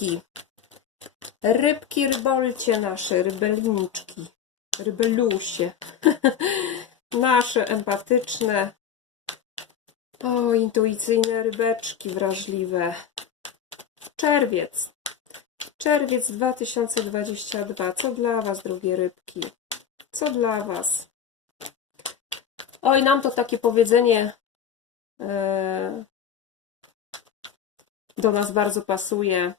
rybki. Rybki, rybolcie nasze, rybeliniczki, rybelusie. nasze empatyczne, o, intuicyjne rybeczki wrażliwe. Czerwiec. Czerwiec 2022. Co dla Was, drogie rybki? Co dla Was? Oj, nam to takie powiedzenie e, do nas bardzo pasuje,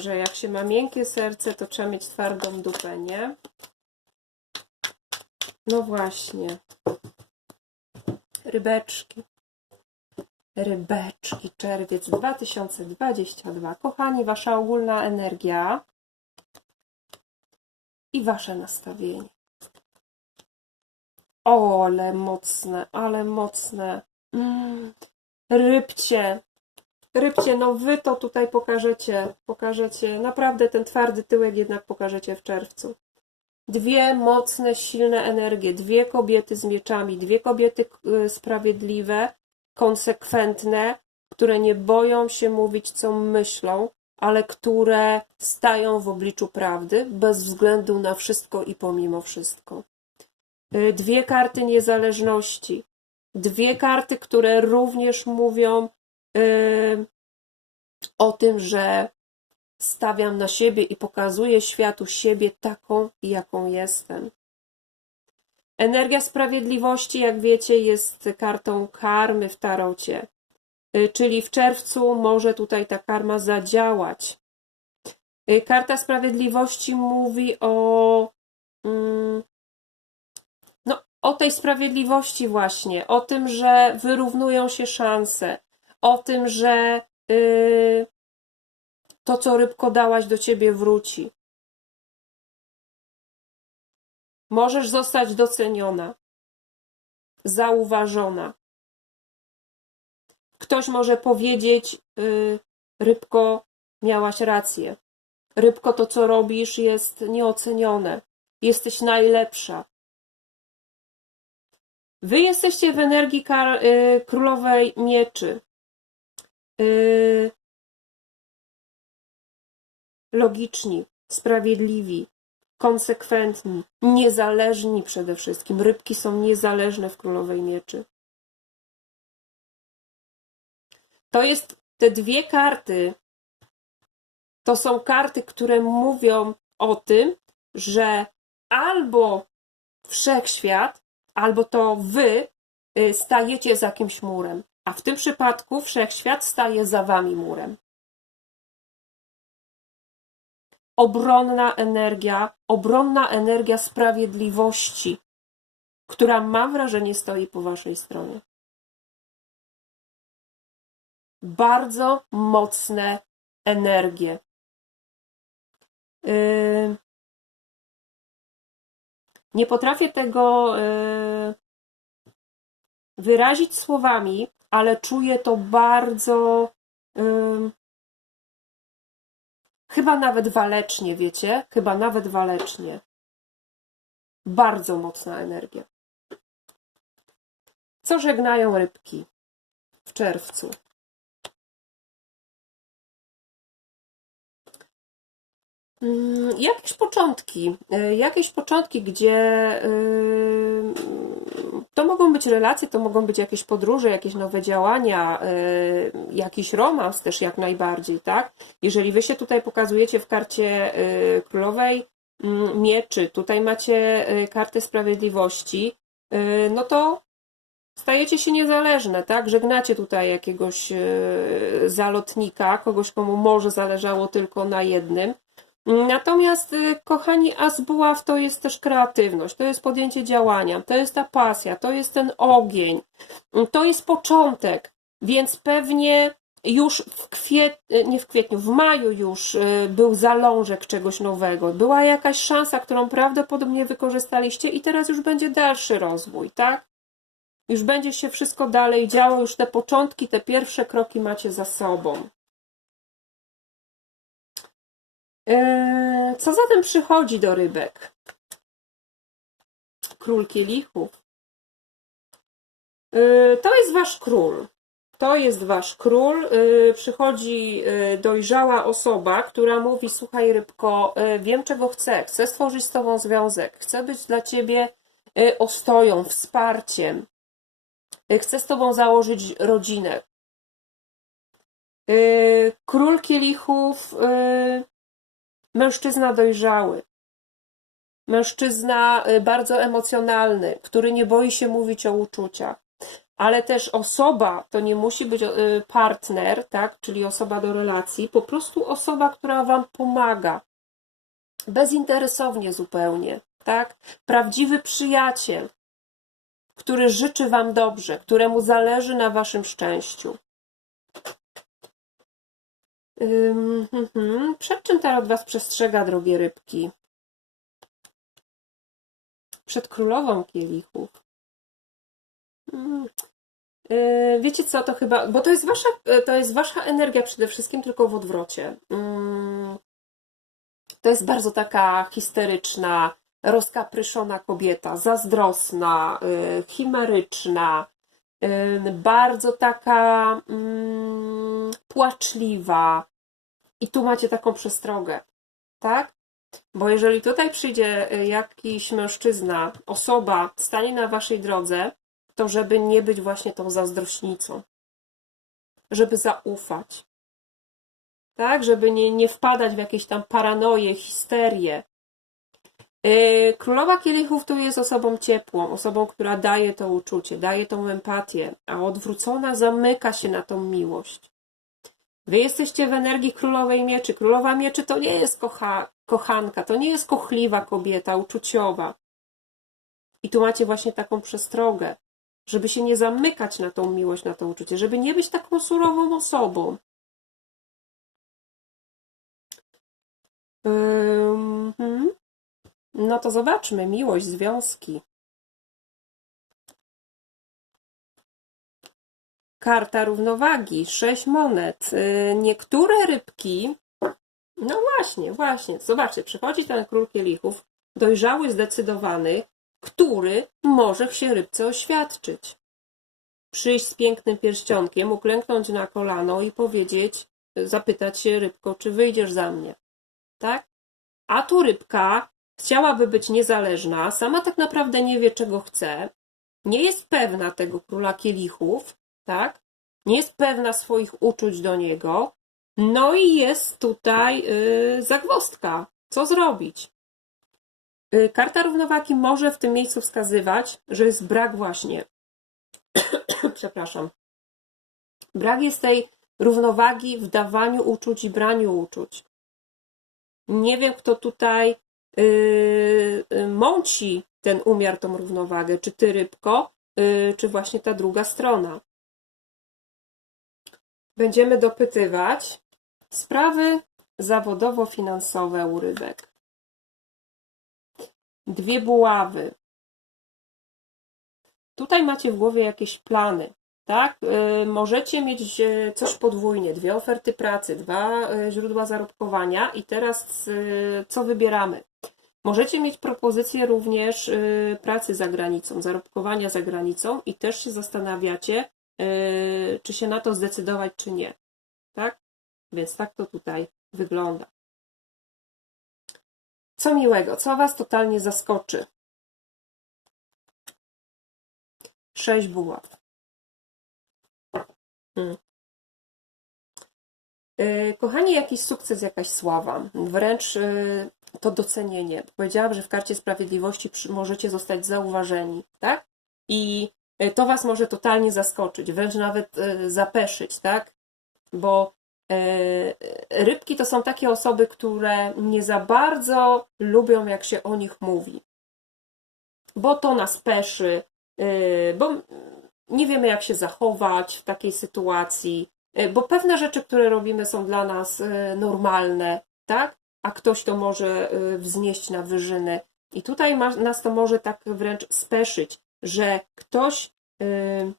że jak się ma miękkie serce, to trzeba mieć twardą dupę, nie? No właśnie. Rybeczki. Rybeczki, czerwiec 2022. Kochani, wasza ogólna energia i wasze nastawienie. O, ale mocne, ale mocne. Mm. Rybcie, rybcie, no wy to tutaj pokażecie, pokażecie, naprawdę ten twardy tyłek jednak pokażecie w czerwcu. Dwie mocne, silne energie, dwie kobiety z mieczami, dwie kobiety y, sprawiedliwe, konsekwentne, które nie boją się mówić, co myślą, ale które stają w obliczu prawdy, bez względu na wszystko i pomimo wszystko. Y, Dwie karty niezależności, dwie karty, które również mówią o tym, że stawiam na siebie i pokazuję światu siebie taką, jaką jestem. Energia sprawiedliwości, jak wiecie, jest kartą karmy w tarocie. Y, Czyli w czerwcu może tutaj ta karma zadziałać. Y, Karta sprawiedliwości mówi o, mm, no, o tej sprawiedliwości właśnie, o tym, że wyrównują się szanse, o tym, że y, to, co rybko dałaś, do ciebie wróci. Możesz zostać doceniona, zauważona. Ktoś może powiedzieć, y, rybko, miałaś rację. Rybko, to co robisz jest nieocenione. Jesteś najlepsza. Wy jesteście w energii kar- y, królowej mieczy. Y, logiczni, sprawiedliwi, konsekwentni, niezależni przede wszystkim. Rybki są niezależne w królowej mieczy. To jest te dwie karty. To są karty, które mówią o tym, że albo wszechświat, albo to wy y, stajecie za kimś murem, a w tym przypadku wszechświat staje za wami murem. Obronna energia, obronna energia sprawiedliwości, która mam wrażenie stoi po waszej stronie. Bardzo mocne energie. Yy, Nie potrafię tego yy, wyrazić słowami, ale czuję to bardzo. Chyba nawet walecznie, wiecie? Chyba nawet walecznie. Bardzo mocna energia. Co żegnają rybki w czerwcu? Mm, Jakieś początki, y, jakieś początki, gdzie y, to mogą być relacje, to mogą być jakieś podróże, jakieś nowe działania, y, jakiś romans też jak najbardziej, tak? Jeżeli wy się tutaj pokazujecie w karcie y, królowej mm, mieczy, tutaj macie y, kartę sprawiedliwości, no to stajecie się niezależne, tak? Żegnacie tutaj jakiegoś zalotnika, kogoś, komu może zależało tylko na jednym. Natomiast, y, kochani, as buław to jest też kreatywność, to jest podjęcie działania, to jest ta pasja, to jest ten ogień, to jest początek, więc pewnie już w kwietniu, nie w kwietniu, w maju już y, był zalążek czegoś nowego, była jakaś szansa, którą prawdopodobnie wykorzystaliście i teraz już będzie dalszy rozwój, tak? Już będzie się wszystko dalej działo, już te początki, te pierwsze kroki macie za sobą. Co zatem przychodzi do rybek? Król kielichów. Eee, To jest wasz król. To jest wasz król. y, Przychodzi dojrzała osoba, która mówi: Słuchaj, rybko, wiem czego chcę. Chcę stworzyć z tobą związek. Chcę być dla ciebie y, ostoją, wsparciem. Y, Chcę z tobą założyć rodzinę. Y, Król kielichów, mężczyzna dojrzały. Mężczyzna y, bardzo emocjonalny, który nie boi się mówić o uczuciach ale też osoba to nie musi być y, partner, tak, czyli osoba do relacji, po prostu osoba, która wam pomaga. Bezinteresownie zupełnie, tak? Prawdziwy przyjaciel, który życzy wam dobrze, któremu zależy na waszym szczęściu. Hmm. Przed czym tarot was przestrzega, drogie rybki? Przed królową kielichów. Mm. Yy, Wiecie co, to chyba, bo to jest wasza, yy, to jest wasza energia przede wszystkim, tylko w odwrocie. Mm. To jest bardzo taka histeryczna, rozkapryszona kobieta, zazdrosna, yy, chimeryczna, yy, bardzo taka mm, płaczliwa. I tu macie taką przestrogę, tak? Bo jeżeli tutaj przyjdzie yy, jakiś mężczyzna, osoba, stanie na waszej drodze, to żeby nie być właśnie tą zazdrośnicą, żeby zaufać, tak, żeby nie, nie wpadać w jakieś tam paranoje, histerię. Yy, Królowa Kielichów tu jest osobą ciepłą, osobą, która daje to uczucie, daje tą empatię, a odwrócona zamyka się na tą miłość. Wy jesteście w energii Królowej Mieczy. Królowa Mieczy to nie jest kocha, kochanka, to nie jest kochliwa kobieta, uczuciowa. I tu macie właśnie taką przestrogę, żeby się nie zamykać na tą miłość, na to uczucie, żeby nie być taką surową osobą. Ym, hmm. No to zobaczmy, miłość, związki. Karta równowagi, sześć monet. Yy, Niektóre rybki, no właśnie, właśnie, zobaczcie, przychodzi ten król kielichów, dojrzały, zdecydowany, który może się rybce oświadczyć. Przyjść z pięknym pierścionkiem, uklęknąć na kolano i powiedzieć, zapytać się rybko, czy wyjdziesz za mnie. Tak? A tu rybka chciałaby być niezależna, sama tak naprawdę nie wie, czego chce, nie jest pewna tego króla kielichów, tak? Nie jest pewna swoich uczuć do niego, no i jest tutaj yy, zagwozdka. Co zrobić? Y, Karta równowagi może w tym miejscu wskazywać, że jest brak właśnie, przepraszam, brak jest tej równowagi w dawaniu uczuć i braniu uczuć. Nie wiem, kto tutaj yy, yy, mąci ten umiar, tą równowagę, czy ty rybko, yy, czy właśnie ta druga strona. Będziemy dopytywać sprawy zawodowo-finansowe u rybek. Dwie buławy. Tutaj macie w głowie jakieś plany, tak? Y, Możecie mieć y, coś podwójnie, dwie oferty pracy, dwa y, źródła zarobkowania i teraz co wybieramy? Możecie mieć propozycję również pracy za granicą, zarobkowania za granicą i też się zastanawiacie, czy się na to zdecydować, czy nie. Tak? Więc tak to tutaj wygląda. Co miłego, co Was totalnie zaskoczy? Sześć buław. Hmm. Yy, Kochani, jakiś sukces, jakaś sława, wręcz yy, to docenienie. Powiedziałam, że w karcie sprawiedliwości możecie zostać zauważeni, tak? I to Was może totalnie zaskoczyć, wręcz nawet yy, zapeszyć, tak? Bo yy, rybki to są takie osoby, które nie za bardzo lubią, jak się o nich mówi. Bo to nas peszy, bo nie wiemy, jak się zachować w takiej sytuacji, bo pewne rzeczy, które robimy, są dla nas normalne, tak? A ktoś to może wznieść na wyżyny. I tutaj nas to może tak wręcz speszyć, że ktoś, yy,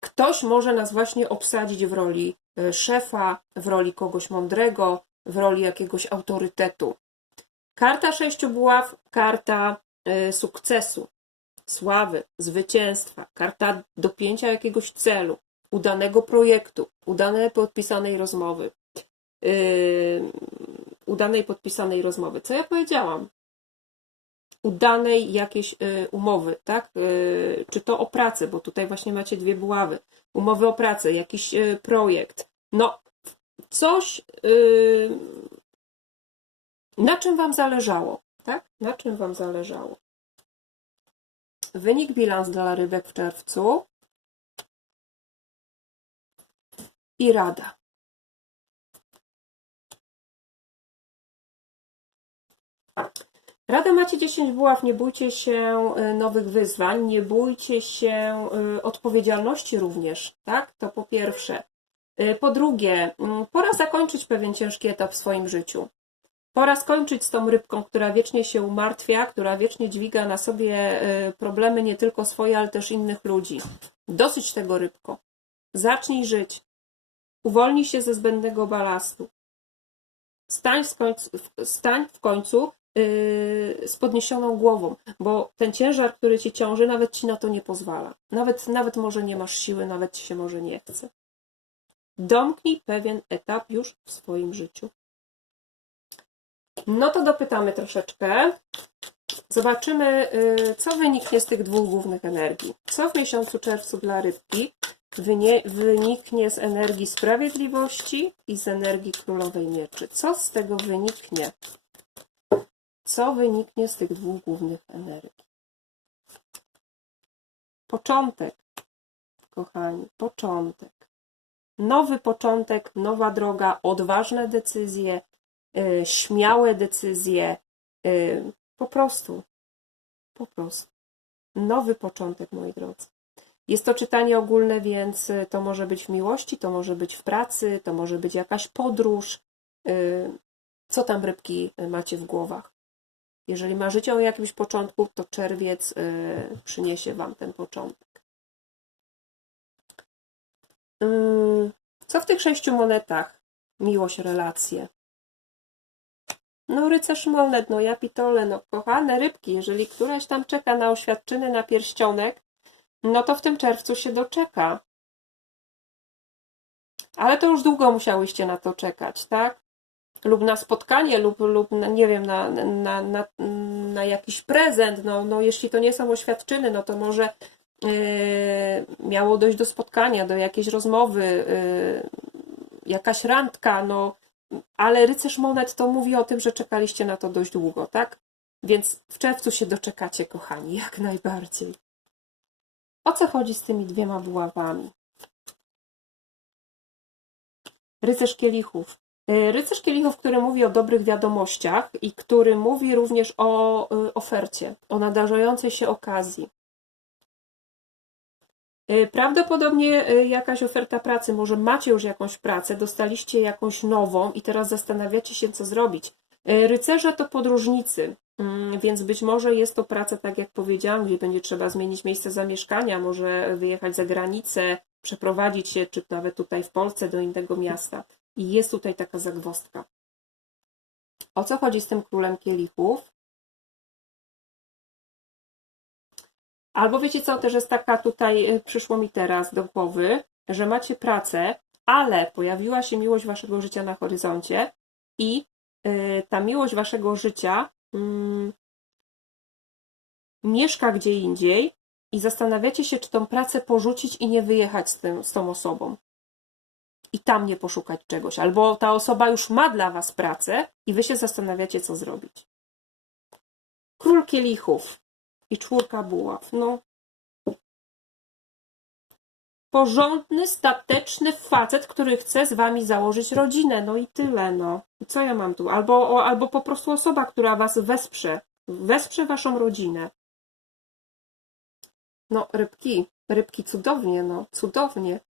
ktoś może nas właśnie obsadzić w roli y, szefa, w roli kogoś mądrego, w roli jakiegoś autorytetu. Karta sześciu buław, karta y, sukcesu. sławy, zwycięstwa, karta dopięcia jakiegoś celu, udanego projektu, udanej podpisanej rozmowy. Udanej podpisanej rozmowy. Co ja powiedziałam? Udanej jakiejś yy, umowy, tak? Yy, czy to o pracę, bo tutaj właśnie macie dwie buławy. Umowy o pracę, jakiś yy, projekt. No, coś, na czym Wam zależało, tak? Na czym Wam zależało? Wynik bilans dla rybek w czerwcu i rada. Radę macie 10 buław, nie bójcie się y, nowych wyzwań, nie bójcie się y, odpowiedzialności również, tak? To po pierwsze. Y, Po drugie, pora zakończyć pewien ciężki etap w swoim życiu. Pora skończyć z tą rybką, która wiecznie się umartwia, która wiecznie dźwiga na sobie problemy nie tylko swoje, ale też innych ludzi. Dosyć tego rybko. Zacznij żyć. Uwolnij się ze zbędnego balastu. Stań, w końcu, stań w końcu z podniesioną głową, bo ten ciężar, który ci ciąży, nawet ci na to nie pozwala. Nawet, nawet może nie masz siły, nawet ci się może nie chce. Domknij pewien etap już w swoim życiu. No to dopytamy troszeczkę. Zobaczymy, y, co wyniknie z tych dwóch głównych energii. Co w miesiącu czerwcu dla rybki wyniknie z energii sprawiedliwości i z energii królowej mieczy? Co z tego wyniknie? Co wyniknie z tych dwóch głównych energii? Początek, kochani, początek. Nowy początek, nowa droga, odważne decyzje, y, śmiałe decyzje, y, po prostu, po prostu. Nowy początek, moi drodzy. Jest to czytanie ogólne, więc y, to może być w miłości, to może być w pracy, to może być jakaś podróż. Y, Co tam rybki y, macie w głowach? Jeżeli marzycie o jakimś początku, to czerwiec y, przyniesie Wam ten początek. Ym, Co w tych sześciu monetach? Miłość, relacje. No rycerz monet, no ja pitole, no kochane rybki, jeżeli któraś tam czeka na oświadczyny, na pierścionek, no to w tym czerwcu się doczeka. Ale to już długo musiałyście na to czekać, tak? Lub na spotkanie, lub, lub na, nie wiem, na, na, na, na jakiś prezent. No, no, jeśli to nie są oświadczyny, no to może yy, miało dojść do spotkania, do jakiejś rozmowy, yy, jakaś randka, no ale rycerz monet to mówi o tym, że czekaliście na to dość długo, tak? Więc w czerwcu się doczekacie, kochani, jak najbardziej. O co chodzi z tymi dwiema buławami? Rycerz kielichów. Y, Rycerz kielichów, który mówi o dobrych wiadomościach i który mówi również o y, ofercie, o nadarzającej się okazji. Y, Prawdopodobnie jakaś oferta pracy, może macie już jakąś pracę, dostaliście jakąś nową i teraz zastanawiacie się, co zrobić. Rycerze to podróżnicy, mm, więc być może jest to praca, tak jak powiedziałam, gdzie będzie trzeba zmienić miejsce zamieszkania, może wyjechać za granicę, przeprowadzić się, czy nawet tutaj w Polsce do innego miasta. I jest tutaj taka zagwozdka. O co chodzi z tym królem kielichów? Albo wiecie co, też jest taka tutaj, y, przyszło mi teraz do głowy, że macie pracę, ale pojawiła się miłość waszego życia na horyzoncie i y, ta miłość waszego życia mm, mieszka gdzie indziej i zastanawiacie się, czy tą pracę porzucić i nie wyjechać z, tym, z tą osobą. I tam nie poszukać czegoś. Albo ta osoba już ma dla was pracę i wy się zastanawiacie, co zrobić. Król kielichów i czwórka buław. No. Porządny, stateczny facet, który chce z wami założyć rodzinę. No i tyle, no. I co ja mam tu? Albo, albo po prostu osoba, która was wesprze. Wesprze waszą rodzinę. No, rybki. Rybki cudownie, no. Cudownie.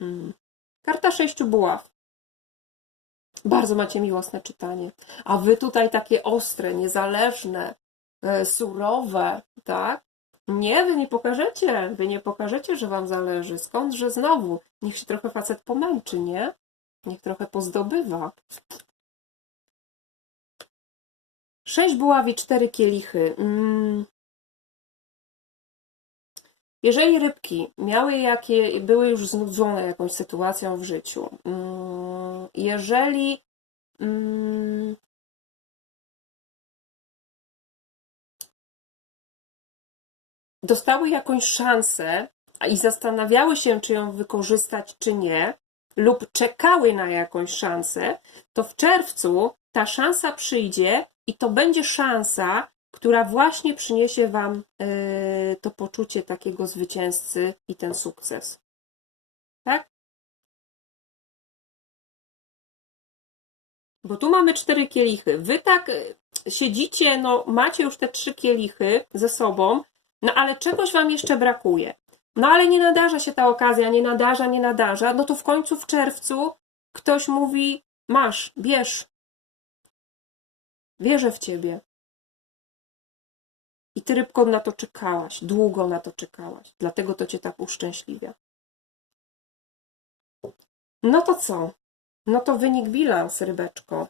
Mm. Karta sześciu buław. Bardzo macie miłosne czytanie. A wy tutaj takie ostre, niezależne, e, surowe, tak? Nie, wy nie pokażecie, wy nie pokażecie, że wam zależy. Skądże znowu? Niech się trochę facet pomęczy, nie? Niech trochę pozdobywa. Sześć buławi, cztery kielichy. Mm. Jeżeli rybki miały jakie, były już znudzone jakąś sytuacją w życiu, mm, jeżeli mm, dostały jakąś szansę i zastanawiały się, czy ją wykorzystać, czy nie, lub czekały na jakąś szansę, to w czerwcu ta szansa przyjdzie i to będzie szansa, która właśnie przyniesie Wam yy, to poczucie takiego zwycięzcy i ten sukces. Tak? Bo tu mamy cztery kielichy. Wy tak y, siedzicie, no macie już te trzy kielichy ze sobą, no ale czegoś Wam jeszcze brakuje. No ale nie nadarza się ta okazja, nie nadarza, nie nadarza. No to w końcu w czerwcu ktoś mówi: Masz, bierz. Wierzę w ciebie. I ty rybką na to czekałaś, długo na to czekałaś. Dlatego to cię tak uszczęśliwia. No to co? No to wynik bilans, rybeczko.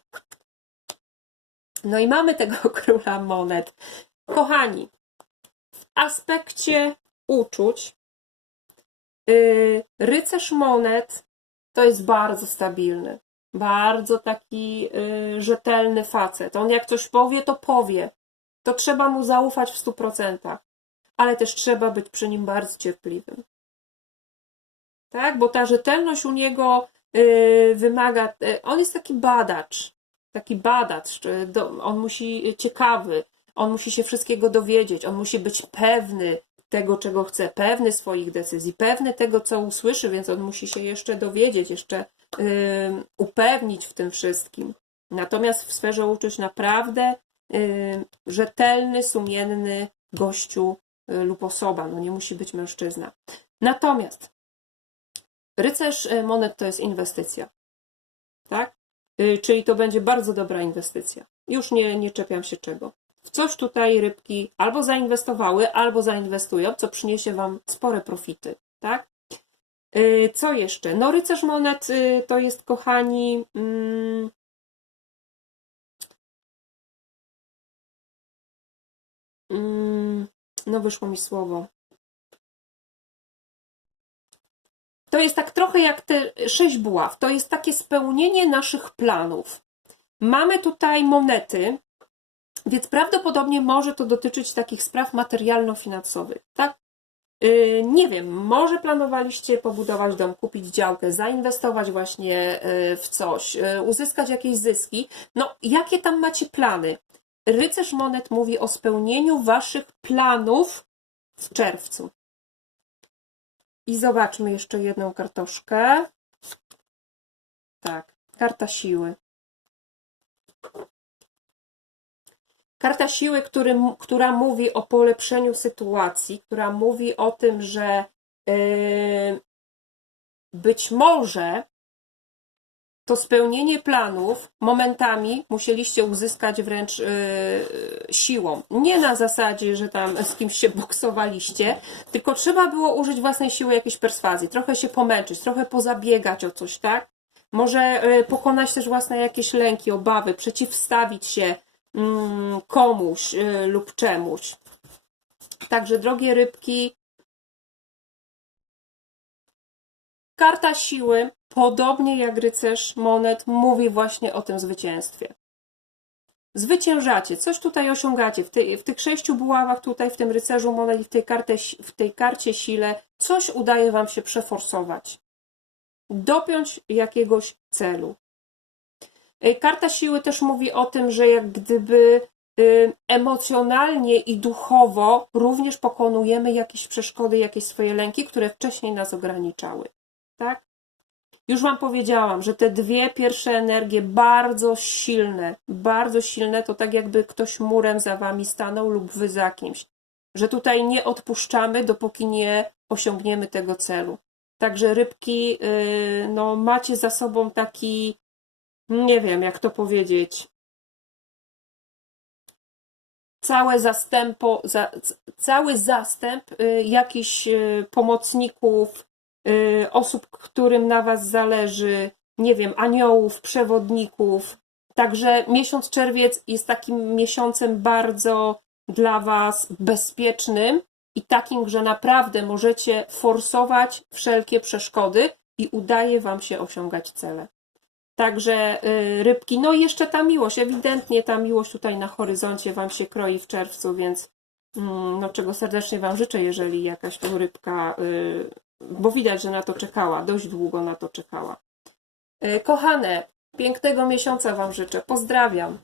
No i mamy tego króla monet. Kochani, w aspekcie uczuć, yy, rycerz monet to jest bardzo stabilny. Bardzo taki yy, rzetelny facet. On jak coś powie, to powie. To trzeba mu zaufać w stu procentach. Ale też trzeba być przy nim bardzo cierpliwym. Tak? Bo ta rzetelność u niego yy, wymaga. Yy, on jest taki badacz. Taki badacz. Do, on musi ciekawy. On musi się wszystkiego dowiedzieć. On musi być pewny tego, czego chce, pewny swoich decyzji, pewny tego, co usłyszy, więc on musi się jeszcze dowiedzieć, jeszcze upewnić w tym wszystkim. Natomiast w sferze uczuć naprawdę rzetelny, sumienny gościu yy, lub osoba, no nie musi być mężczyzna. Natomiast rycerz y, monet to jest inwestycja, tak? Czyli to będzie bardzo dobra inwestycja. Już nie, nie czepiam się czego. W coś tutaj rybki albo zainwestowały, albo zainwestują, co przyniesie Wam spore profity, tak? Co jeszcze? No, rycerz monet to jest, kochani, mm, no wyszło mi słowo. To jest tak trochę jak te sześć buław. To jest takie spełnienie naszych planów. Mamy tutaj monety, więc prawdopodobnie może to dotyczyć takich spraw materialno-finansowych, tak? Yy, nie wiem, może planowaliście pobudować dom, kupić działkę, zainwestować właśnie yy, w coś, yy, uzyskać jakieś zyski. No, jakie tam macie plany? Rycerz Monet mówi o spełnieniu waszych planów w czerwcu. I zobaczmy jeszcze jedną kartoszkę. Tak, karta siły. Karta siły, który, która mówi o polepszeniu sytuacji, która mówi o tym, że yy, być może to spełnienie planów momentami musieliście uzyskać wręcz yy, siłą. Nie na zasadzie, że tam z kimś się boksowaliście, tylko trzeba było użyć własnej siły jakiejś perswazji, trochę się pomęczyć, trochę pozabiegać o coś, tak? Może yy, pokonać też własne jakieś lęki, obawy, przeciwstawić się Mm, komuś y, lub czemuś. Także, drogie rybki, karta siły, podobnie jak rycerz monet, mówi właśnie o tym zwycięstwie. Zwyciężacie, coś tutaj osiągacie. W, tej, w tych sześciu buławach, tutaj w tym rycerzu monet i w tej, w tej karcie sile, coś udaje Wam się przeforsować. Dopiąć jakiegoś celu. Y, karta siły też mówi o tym, że jak gdyby y, emocjonalnie i duchowo również pokonujemy jakieś przeszkody, jakieś swoje lęki, które wcześniej nas ograniczały. Już Wam powiedziałam, że te dwie pierwsze energie bardzo silne, bardzo silne, to tak jakby ktoś murem za Wami stanął lub Wy za kimś. Że tutaj nie odpuszczamy, dopóki nie osiągniemy tego celu. Także rybki, y, no, macie za sobą taki nie wiem, jak to powiedzieć. Całe zastępo, za, cały zastęp y, jakichś y, pomocników, osób, którym na Was zależy, nie wiem, aniołów, przewodników. Także miesiąc czerwiec jest takim miesiącem bardzo dla Was bezpiecznym, i takim, że naprawdę możecie forsować wszelkie przeszkody i udaje Wam się osiągać cele. Także y, rybki, no i jeszcze ta miłość, ewidentnie ta miłość tutaj na horyzoncie Wam się kroi w czerwcu, więc mm, no czego serdecznie Wam życzę, jeżeli jakaś rybka, y, bo widać, że na to czekała, dość długo na to czekała. Y, Kochane, pięknego miesiąca Wam życzę, pozdrawiam.